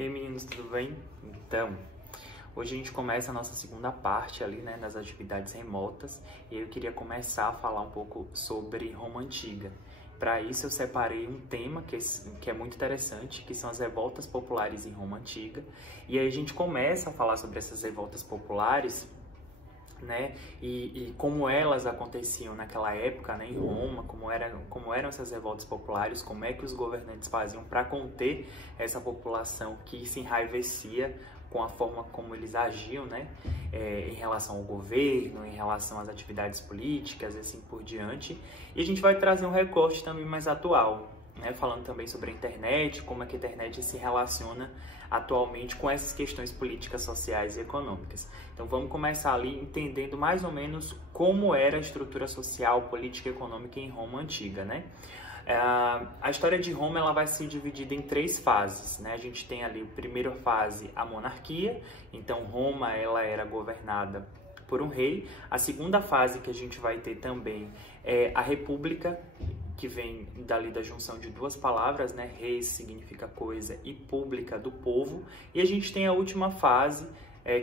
E aí, meninos, tudo bem? Então, hoje a gente começa a nossa segunda parte ali, né, das atividades remotas, e eu queria começar a falar um pouco sobre Roma Antiga. Para isso eu separei um tema que é muito interessante, que são as revoltas populares em Roma Antiga, e aí a gente começa a falar sobre essas revoltas populares, né, e como elas aconteciam naquela época, né, em Roma, como eram essas revoltas populares, como é que os governantes faziam para conter essa população que se enraivecia com a forma como eles agiam, né, em relação ao governo, em relação às atividades políticas e assim por diante. E a gente vai trazer um recorte também mais atual, né, falando também sobre a internet, como é que a internet se relaciona atualmente com essas questões políticas, sociais e econômicas. Então vamos começar ali entendendo mais ou menos como era a estrutura social, política e econômica em Roma Antiga, né? A história de Roma ela vai se dividir em três fases, né? A gente tem ali, a primeira fase, a monarquia. Então Roma ela era governada por um rei. A segunda fase que a gente vai ter também é a república, que vem dali da junção de duas palavras, né? Res significa coisa e pública, do povo. E a gente tem a última fase,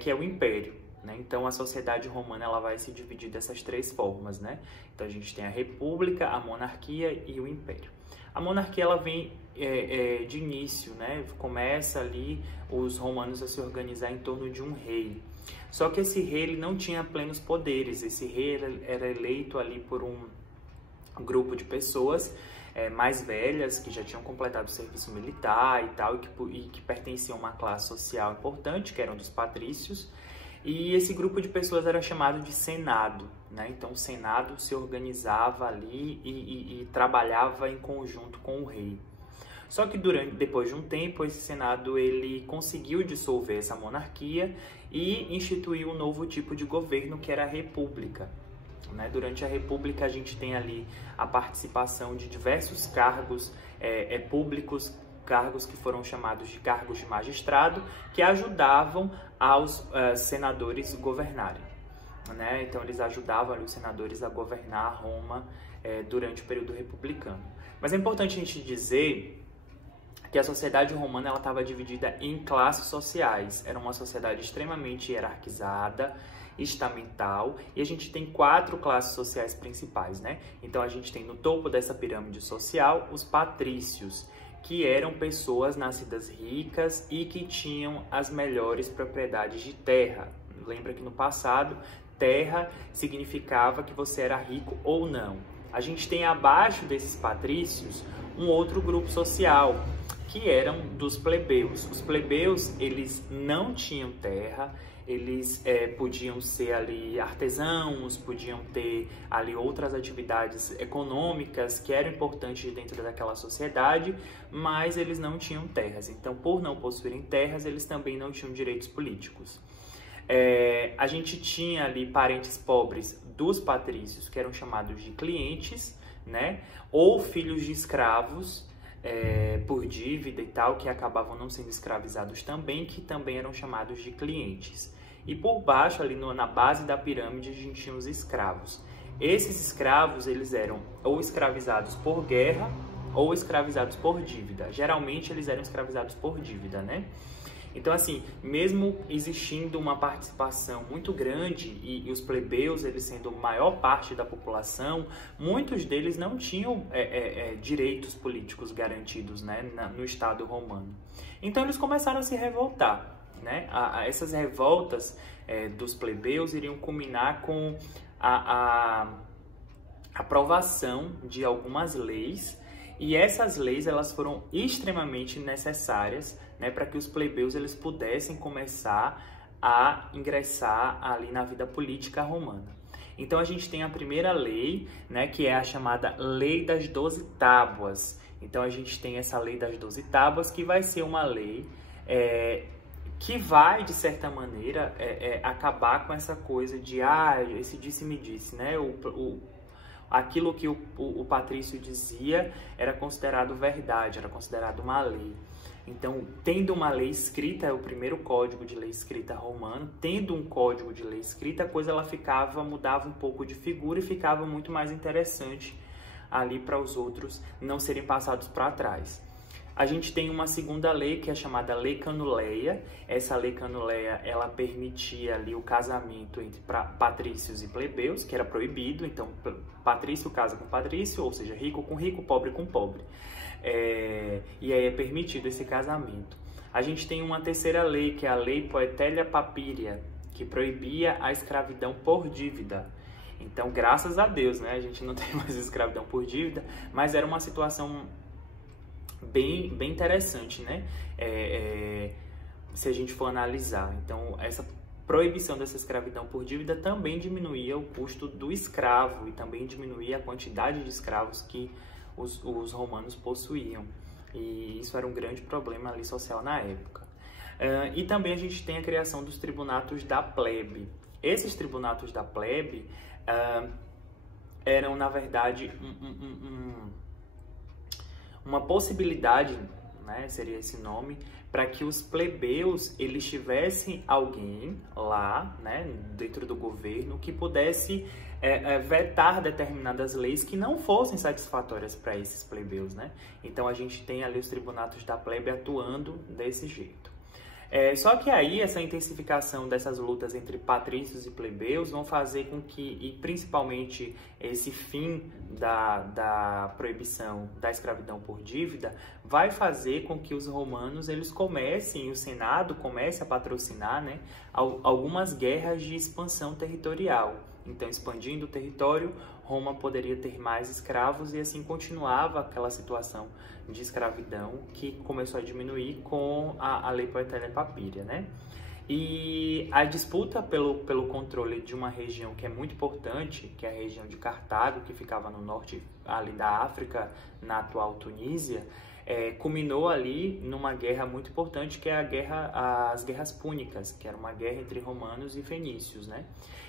que é o império, né? Então a sociedade romana ela vai se dividir dessas três formas, né? Então a gente tem a república, a monarquia e o império. A monarquia ela vem de início, né? Começa ali os romanos a se organizar em torno de um rei. Só que esse rei ele não tinha plenos poderes. Esse rei era eleito ali por um grupo de pessoas mais velhas, que já tinham completado o serviço militar e tal, e que pertenciam a uma classe social importante, que eram dos patrícios, e esse grupo de pessoas era chamado de Senado, né? Então o Senado se organizava ali e trabalhava em conjunto com o rei. Só que depois de um tempo, esse Senado ele conseguiu dissolver essa monarquia e instituiu um novo tipo de governo, que era a república. Durante a República a gente tem ali a participação de diversos cargos públicos, cargos que foram chamados de cargos de magistrado, que ajudavam aos senadores governarem, né? Então eles ajudavam ali os senadores a governar Roma durante o período republicano. Mas é importante a gente dizer que a sociedade romana ela estava dividida em classes sociais. Era uma sociedade extremamente hierarquizada, estamental, e a gente tem quatro classes sociais principais, né? Então a gente tem no topo dessa pirâmide social os patrícios, que eram pessoas nascidas ricas e que tinham as melhores propriedades de terra. Lembra que no passado, terra significava que você era rico ou não. A gente tem abaixo desses patrícios um outro grupo social, que eram dos plebeus. Os plebeus, eles não tinham terra, eles podiam ser ali artesãos, podiam ter ali outras atividades econômicas que eram importantes dentro daquela sociedade, mas eles não tinham terras. Então, por não possuírem terras, eles também não tinham direitos políticos. A gente tinha ali parentes pobres dos patrícios, que eram chamados de clientes, né? Ou filhos de escravos, por dívida e tal, que acabavam não sendo escravizados também, que também eram chamados de clientes. E por baixo, ali na base da pirâmide, a gente tinha os escravos. Esses escravos, eles eram ou escravizados por guerra ou escravizados por dívida. Geralmente, eles eram escravizados por dívida, né? Então, assim, mesmo existindo uma participação muito grande e os plebeus, eles sendo a maior parte da população, muitos deles não tinham direitos políticos garantidos, né, no Estado romano. Então, eles começaram a se revoltar, né? Essas revoltas dos plebeus iriam culminar com a aprovação de algumas leis, e essas leis elas foram extremamente necessárias, né, para que os plebeus eles pudessem começar a ingressar ali na vida política romana. Então a gente tem a primeira lei, né, que é a chamada Lei das 12 Tábuas. Então a gente tem essa Lei das 12 Tábuas, que vai ser uma lei que vai, de certa maneira, acabar com essa coisa de esse disse-me-disse, né? Aquilo que o patrício dizia era considerado verdade, era considerado uma lei. Então, tendo uma lei escrita, é o primeiro código de lei escrita romano, tendo um código de lei escrita, a coisa mudava um pouco de figura e ficava muito mais interessante ali para os outros não serem passados para trás. A gente tem uma segunda lei, que é chamada Lei Canuleia. Essa Lei Canuleia, ela permitia ali o casamento entre patrícios e plebeus, que era proibido. Então, patrício casa com patrício, ou seja, rico com rico, pobre com pobre. E aí é permitido esse casamento. A gente tem uma terceira lei, que é a Lei Poetelia Papíria, que proibia a escravidão por dívida. Então, graças a Deus, né, a gente não tem mais escravidão por dívida, mas era uma situação bem interessante, né? Se a gente for analisar. Então, essa proibição dessa escravidão por dívida também diminuía o custo do escravo e também diminuía a quantidade de escravos que os romanos possuíam. E isso era um grande problema ali social na época. E também a gente tem a criação dos tribunatos da plebe. Esses tribunatos da plebe eram, na verdade, uma possibilidade, né, seria esse nome, para que os plebeus eles tivessem alguém lá, né, dentro do governo que pudesse vetar determinadas leis que não fossem satisfatórias para esses plebeus, né? Então a gente tem ali os tribunatos da plebe atuando desse jeito. Só que aí essa intensificação dessas lutas entre patrícios e plebeus vão fazer com que, e principalmente esse fim da proibição da escravidão por dívida, vai fazer com que os romanos eles comecem, o Senado comece a patrocinar, né, algumas guerras de expansão territorial. Então, expandindo o território, Roma poderia ter mais escravos e assim continuava aquela situação de escravidão que começou a diminuir com a Lei Poetelia Papíria, né? E a disputa pelo controle de uma região que é muito importante, que é a região de Cartago, que ficava no norte ali da África, na atual Tunísia, culminou ali numa guerra muito importante, que é as Guerras Púnicas, que era uma guerra entre romanos e fenícios, né?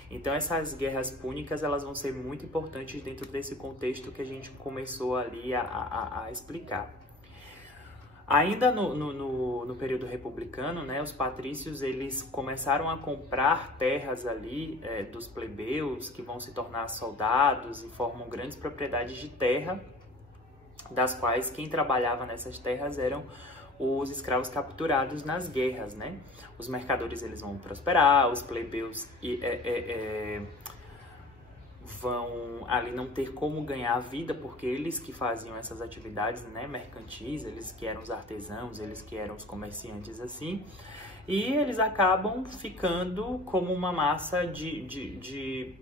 Então essas guerras púnicas elas vão ser muito importantes dentro desse contexto que a gente começou ali a explicar. Ainda no período republicano, né, os patrícios eles começaram a comprar terras ali dos plebeus, que vão se tornar soldados e formam grandes propriedades de terra, das quais quem trabalhava nessas terras eram os escravos capturados nas guerras, né? Os mercadores eles vão prosperar, os plebeus vão ali não ter como ganhar a vida, porque eles que faziam essas atividades, né, mercantis, eles que eram os artesãos, eles que eram os comerciantes assim, e eles acabam ficando como uma massa de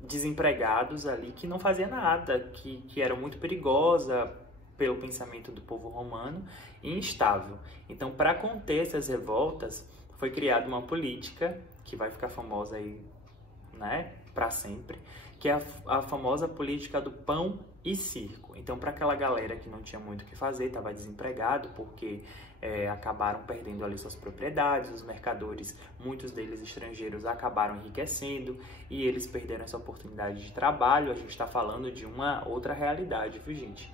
desempregados ali que não fazia nada, que era muito perigosa pelo pensamento do povo romano e instável. Então, para conter essas revoltas, foi criada uma política que vai ficar famosa aí, né, para sempre, que é a famosa política do pão e circo. Então, para aquela galera que não tinha muito o que fazer, estava desempregado porque acabaram perdendo ali suas propriedades, os mercadores, muitos deles estrangeiros, acabaram enriquecendo e eles perderam essa oportunidade de trabalho. A gente está falando de uma outra realidade, viu, gente?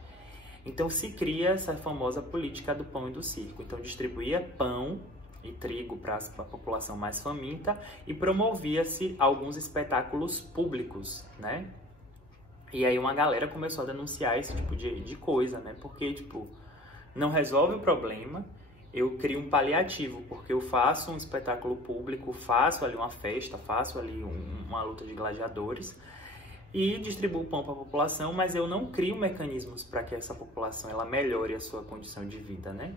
Então se cria essa famosa política do pão e do circo. Então distribuía pão e trigo para a população mais faminta e promovia-se alguns espetáculos públicos, né? E aí uma galera começou a denunciar esse tipo de coisa, né? Porque, tipo, não resolve o problema, eu crio um paliativo, porque eu faço um espetáculo público, faço ali uma festa, faço ali uma luta de gladiadores, e distribuo pão para a população, mas eu não crio mecanismos para que essa população ela melhore a sua condição de vida, né?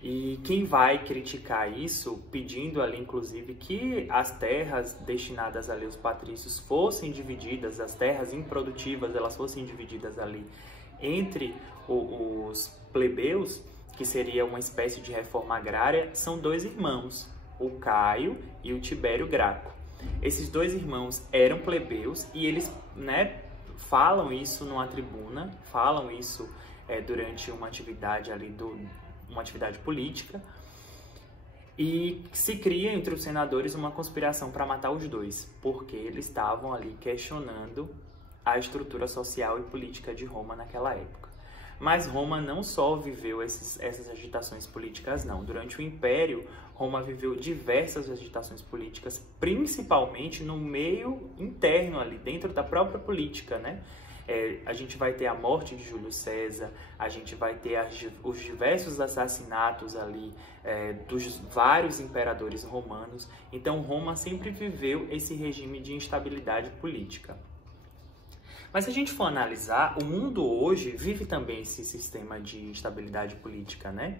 E quem vai criticar isso, pedindo ali, inclusive, que as terras destinadas ali aos patrícios fossem divididas, as terras improdutivas, elas fossem divididas ali entre os plebeus, que seria uma espécie de reforma agrária, são dois irmãos, o Caio e o Tibério Graco. Esses dois irmãos eram plebeus e eles, né, falam isso numa tribuna, falam isso durante uma atividade ali, uma atividade política, e se cria entre os senadores uma conspiração para matar os dois, porque eles estavam ali questionando a estrutura social e política de Roma naquela época. Mas Roma não só viveu essas agitações políticas, não. Durante o Império, Roma viveu diversas agitações políticas, principalmente no meio interno ali, dentro da própria política, né? A gente vai ter a morte de Júlio César, a gente vai ter os diversos assassinatos ali dos vários imperadores romanos. Então Roma sempre viveu esse regime de instabilidade política. Mas se a gente for analisar, o mundo hoje vive também esse sistema de instabilidade política, né?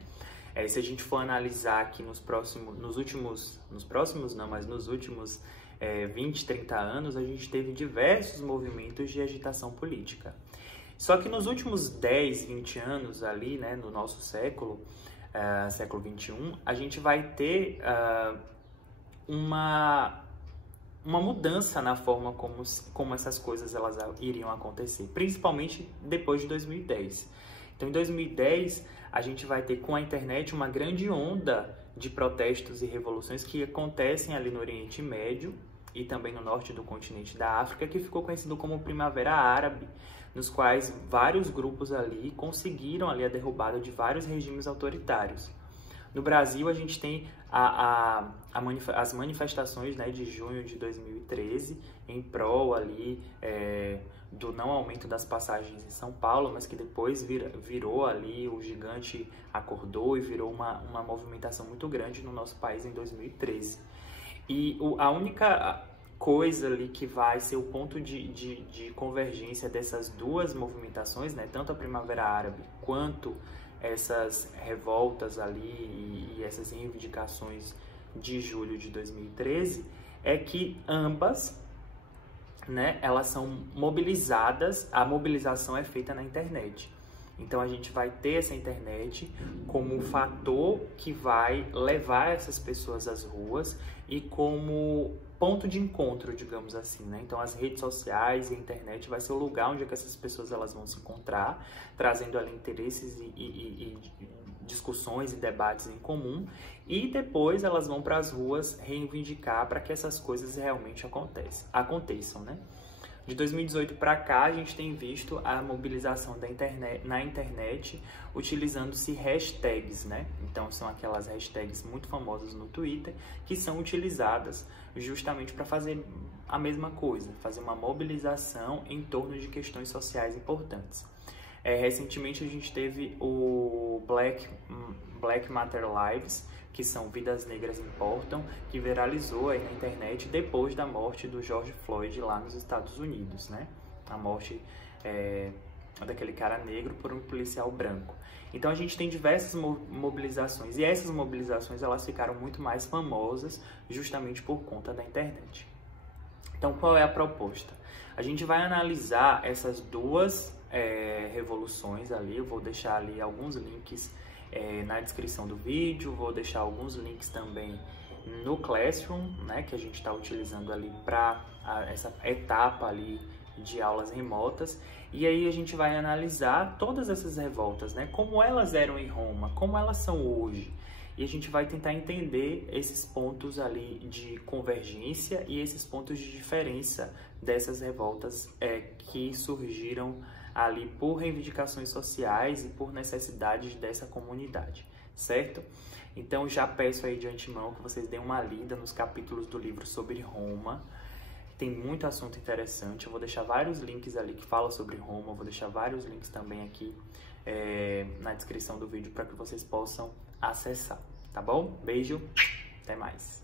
Se a gente for analisar aqui nos últimos 20, 30 anos, a gente teve diversos movimentos de agitação política. Só que nos últimos 10, 20 anos ali, né, no nosso século XXI, a gente vai ter uma mudança na forma como essas coisas elas iriam acontecer, principalmente depois de 2010. Então, em 2010, a gente vai ter com a internet uma grande onda de protestos e revoluções que acontecem ali no Oriente Médio e também no norte do continente da África, que ficou conhecido como Primavera Árabe, nos quais vários grupos ali conseguiram ali a derrubada de vários regimes autoritários. No Brasil, a gente tem as manifestações, né, de junho de 2013 em prol ali do não aumento das passagens em São Paulo, mas que depois virou ali, o gigante acordou e virou uma movimentação muito grande no nosso país em 2013. E a única coisa ali que vai ser o ponto de convergência dessas duas movimentações, né, tanto a Primavera Árabe quanto essas revoltas ali e essas reivindicações de julho de 2013, é que ambas, né, elas são mobilizadas, a mobilização é feita na internet. Então a gente vai ter essa internet como um fator que vai levar essas pessoas às ruas e como ponto de encontro, digamos assim, né? Então as redes sociais e a internet vai ser o lugar onde é que essas pessoas elas vão se encontrar, trazendo ali interesses e discussões e debates em comum, e depois elas vão para as ruas reivindicar para que essas coisas realmente aconteçam, né? De 2018 para cá, a gente tem visto a mobilização na internet utilizando-se hashtags, né? Então, são aquelas hashtags muito famosas no Twitter que são utilizadas justamente para fazer a mesma coisa, fazer uma mobilização em torno de questões sociais importantes. Recentemente, a gente teve o Black Matter Lives, que são Vidas Negras Importam, que viralizou aí na internet depois da morte do George Floyd lá nos Estados Unidos, né? A morte daquele cara negro por um policial branco. Então a gente tem diversas mobilizações, e essas mobilizações elas ficaram muito mais famosas justamente por conta da internet. Então qual é a proposta? A gente vai analisar essas duas revoluções ali, eu vou deixar ali alguns links na descrição do vídeo, vou deixar alguns links também no Classroom, né, que a gente está utilizando ali para essa etapa ali de aulas remotas, e aí a gente vai analisar todas essas revoltas, né, como elas eram em Roma, como elas são hoje, e a gente vai tentar entender esses pontos ali de convergência e esses pontos de diferença dessas revoltas que surgiram ali por reivindicações sociais e por necessidades dessa comunidade, certo? Então já peço aí de antemão que vocês deem uma lida nos capítulos do livro sobre Roma. Tem muito assunto interessante, eu vou deixar vários links ali que falam sobre Roma, eu vou deixar vários links também aqui na descrição do vídeo para que vocês possam acessar, tá bom? Beijo, até mais!